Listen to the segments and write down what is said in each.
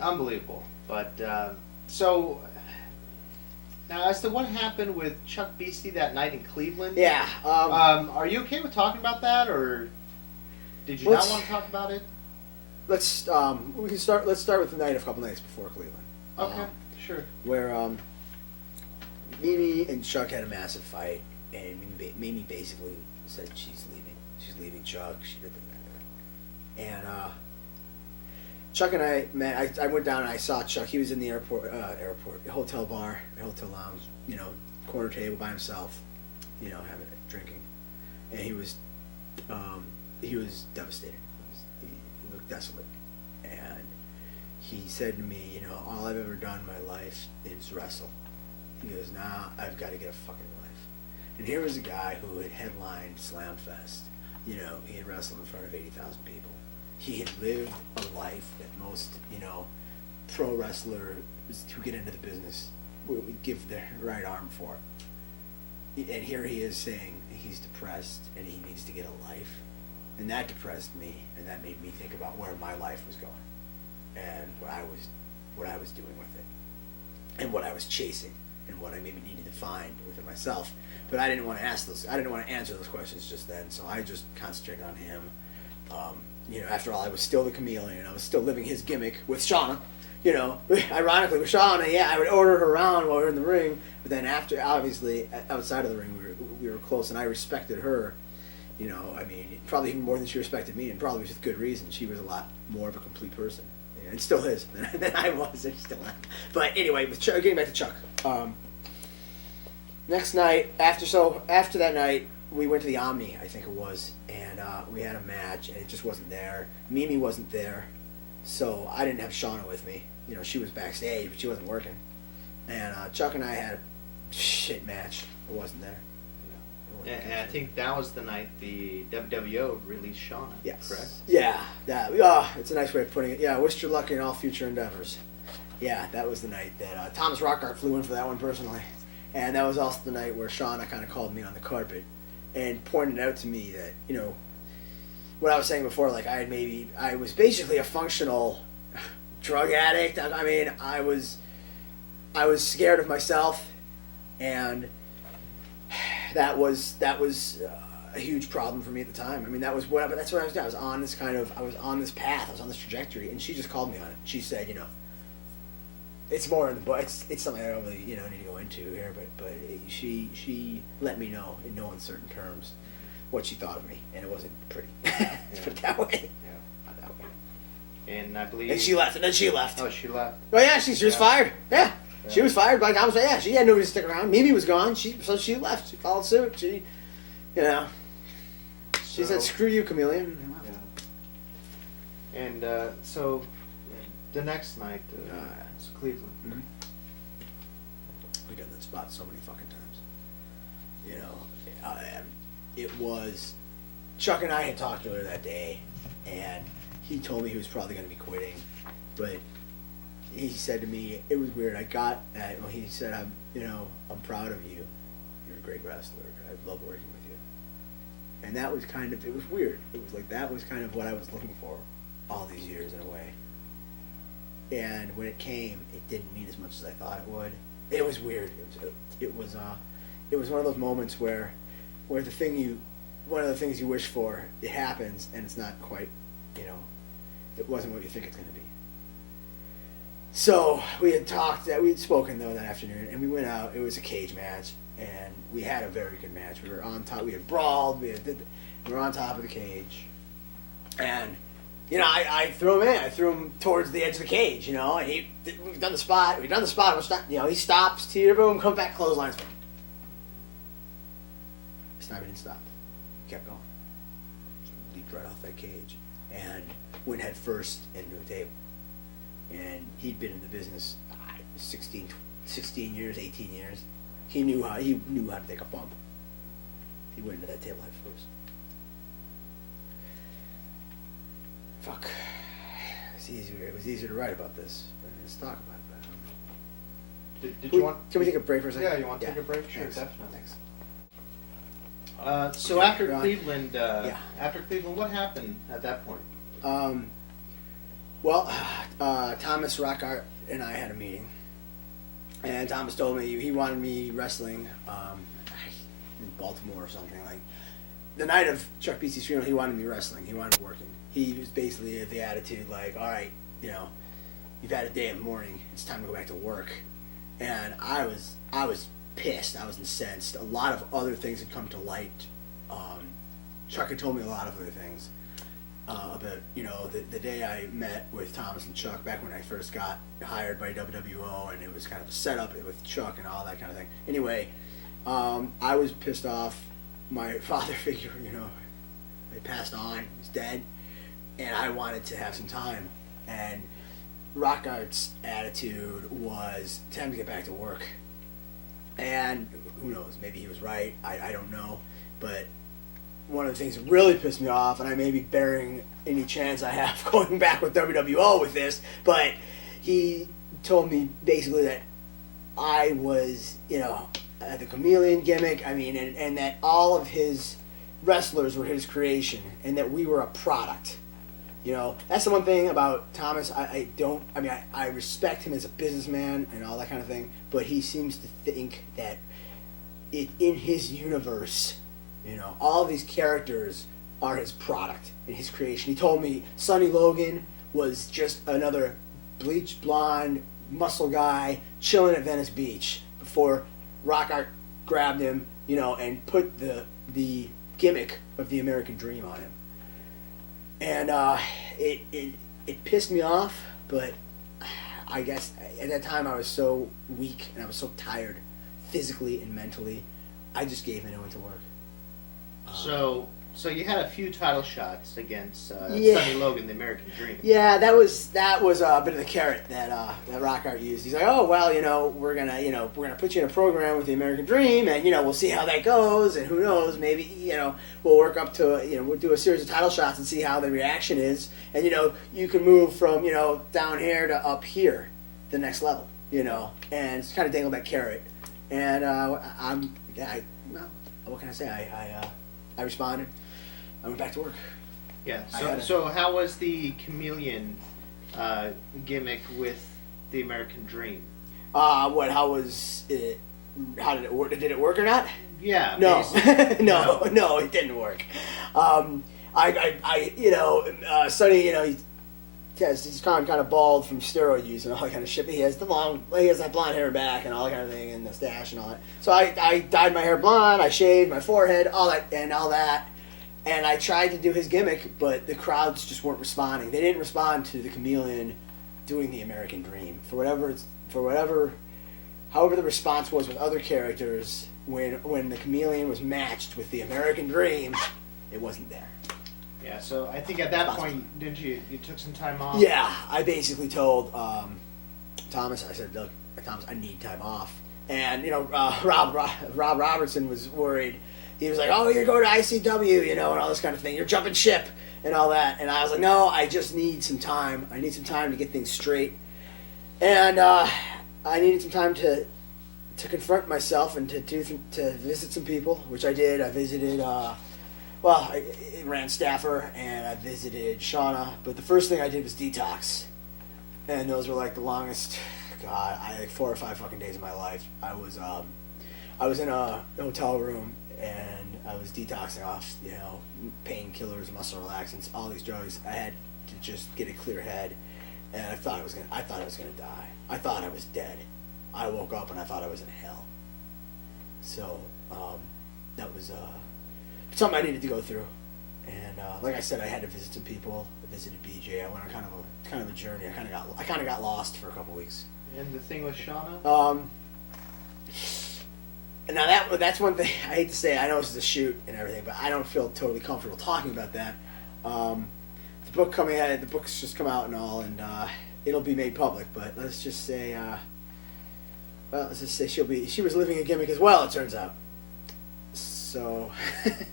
Unbelievable. But so now, as to what happened with Chuck Beastie that night in Cleveland, Yeah. are you okay with talking about that, or did you not want to talk about it? Let's we can start. Let's start with the night, a couple nights before Cleveland. Okay, sure. Where Mimi and Chuck had a massive fight, and Mimi basically said she's leaving. She's leaving Chuck. She did that. And Chuck and I met. I went down and I saw Chuck. He was in the hotel bar, hotel lounge, corner table by himself, having drinking, and he was devastated. He looked desolate, and he said to me, all I've ever done in my life is wrestle. He goes, nah, I've got to get a fucking life. And here was a guy who had headlined Slamfest. He had wrestled in front of 80,000 people. He had lived a life that most, pro wrestlers who get into the business would give their right arm for. And here he is saying he's depressed and he needs to get a life. And that depressed me, and that made me think about where my life was going and what I was doing with it and what I was chasing and what I maybe needed to find within myself. But I didn't want to answer those questions just then, so I just concentrated on him. After all, I was still the chameleon. I was still living his gimmick with Shauna. Ironically, with Shauna, I would order her around while we were in the ring. But then after, obviously, outside of the ring, we were close, and I respected her. Probably even more than she respected me, and probably with good reason. She was a lot more of a complete person, and still is, than I was, and still am. But anyway, getting back to Chuck. Next night, after that night, we went to the Omni, I think it was, and we had a match, and it just wasn't there. Mimi wasn't there, so I didn't have Shauna with me. She was backstage, but she wasn't working. And Chuck and I had a shit match. It wasn't there. And I think that was the night the WWO released Shauna. Yes. Correct? Yeah. It's a nice way of putting it. Yeah, wish your luck in all future endeavors. Yeah, that was the night that Thomas Rockart flew in for that one personally. And that was also the night where Shauna kind of called me on the carpet and pointed out to me that, what I was saying before, like I was basically a functional drug addict. I was scared of myself, and that was a huge problem for me at the time. That's what I was doing. I was on this path. I was on this trajectory, and she just called me on it. She said, it's more in the book. It's something I don't really need to go into here, but she let me know in no uncertain terms what she thought of me, and it wasn't pretty. Let's put it that way. Yeah. Not that way. And I believe. And she left. And then she left. Oh, she left. Oh yeah, she was fired. Yeah. She was fired by Thomas. Yeah, she had nobody to stick around. Mimi was gone. So she left. She followed suit. She said, "Screw you, chameleon." And left. Yeah. And so the next night, it's Cleveland. Mm-hmm. We've done that spot so many fucking times. It was Chuck and I had talked earlier that day, and he told me he was probably going to be quitting, but he said to me, it was weird. I got that. Well, he said, I'm proud of you. You're a great wrestler. I love working with you. And that was it was weird. It was like, that was kind of what I was looking for all these years in a way. And when it came, it didn't mean as much as I thought it would. It was weird. It was one of those moments where one of the things you wish for, it happens, and it's not quite, it wasn't what you think it's going to be. So we had spoken though that afternoon, and we went out. It was a cage match, and we had a very good match. We were on top. We had brawled. We were on top of the cage, and I threw him in. I threw him towards the edge of the cage, and we've done the spot. He stops. Teeter boom, comes back, clotheslines me. This time he didn't stop. He kept going. Leaped right off that cage and went head first into a table. And he'd been in the business 16 years, 18 years. He knew how to take a bump. He went into that table head first. Fuck. It was easier to write about this than to talk about it. Did you want? Can we take a break for a second? Yeah, you want to take a break? Sure, Thanks. definitely. Thanks. So after Cleveland, what happened at that point? Well, Thomas Rockart and I had a meeting, and Thomas told me he wanted me wrestling in Baltimore or something. Like the night of Chuck Beasley's funeral, he wanted me wrestling. He wanted me working. He was basically of the attitude like, all right, you've had a day of mourning. It's time to go back to work. And I was pissed. I was incensed. A lot of other things had come to light. Chuck had told me a lot of other things. About the day I met with Thomas and Chuck back when I first got hired by WWO, and it was kind of a setup with Chuck and all that kind of thing. Anyway, I was pissed off. My father figure, he passed on. He's dead, and I wanted to have some time. And Rockart's attitude was time to get back to work. And who knows? Maybe he was right. I don't know, but one of the things that really pissed me off, and I may be bearing any chance I have going back with WWO with this, but he told me basically that I was, the chameleon gimmick, and that all of his wrestlers were his creation, and that we were a product. That's the one thing about Thomas. I respect him as a businessman and all that kind of thing, but he seems to think that in his universe, all of these characters are his product and his creation. He told me Sonny Logan was just another bleached blonde muscle guy chilling at Venice Beach before Rockart grabbed him, and put the gimmick of the American Dream on him. And it pissed me off, but I guess at that time I was so weak and I was so tired physically and mentally, I just gave in and went to work. So you had a few title shots against Yeah. Sonny Logan, the American Dream. Yeah, that was a bit of the carrot that Rockart used. He's like, oh well, we're gonna put you in a program with the American Dream, and we'll see how that goes, and who knows, maybe we'll work up to we'll do a series of title shots and see how the reaction is, and you can move from down here to up here, the next level, and it's kind of dangle that carrot, and what can I say? I responded. I went back to work. Yeah. So how was the chameleon gimmick with the American Dream? How was it? How did it work? Did it work or not? Yeah. No, no, it didn't work. Sonny, he's kind of bald from steroid use and all that kind of shit. He has that blonde hair back and all that kind of thing, and the stash and all that. So I dyed my hair blonde. I shaved my forehead, all that. And I tried to do his gimmick, but the crowds just weren't responding. They didn't respond to the chameleon doing the American Dream. However the response was with other characters, when the chameleon was matched with the American Dream, it wasn't there. Yeah, so I think at that point, didn't you took some time off? Yeah, I basically told Thomas, I said, look, Thomas, I need time off. And, Rob Robertson was worried. He was like, oh, you're going to ICW, and all this kind of thing. You're jumping ship and all that. And I was like, no, I just need some time. I need some time to get things straight. And I needed some time to confront myself and to visit some people, which I did. I visited, I ran Staffer, and I visited Shauna. But the first thing I did was detox. And those were like the longest, like 4 or 5 fucking days of my life. I was in a hotel room, and I was detoxing off, painkillers, muscle relaxants, all these drugs. I had to just get a clear head, and I thought I was gonna die. I thought I was dead. I woke up and I thought I was in hell. So that was something I needed to go through. And like I said, I had to visit some people. I visited BJ. I went on kind of a journey. I kind of got lost for a couple weeks. And the thing with Shauna? Now that's one thing I hate to say. I know this is a shoot and everything, but I don't feel totally comfortable talking about that. The book's just come out and all, and it'll be made public. But let's just say, she was living a gimmick as well. It turns out. So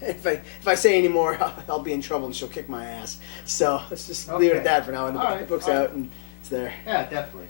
if I say any more, I'll be in trouble and she'll kick my ass. So let's just leave it at that for now. And the book's out and it's there. Yeah, definitely.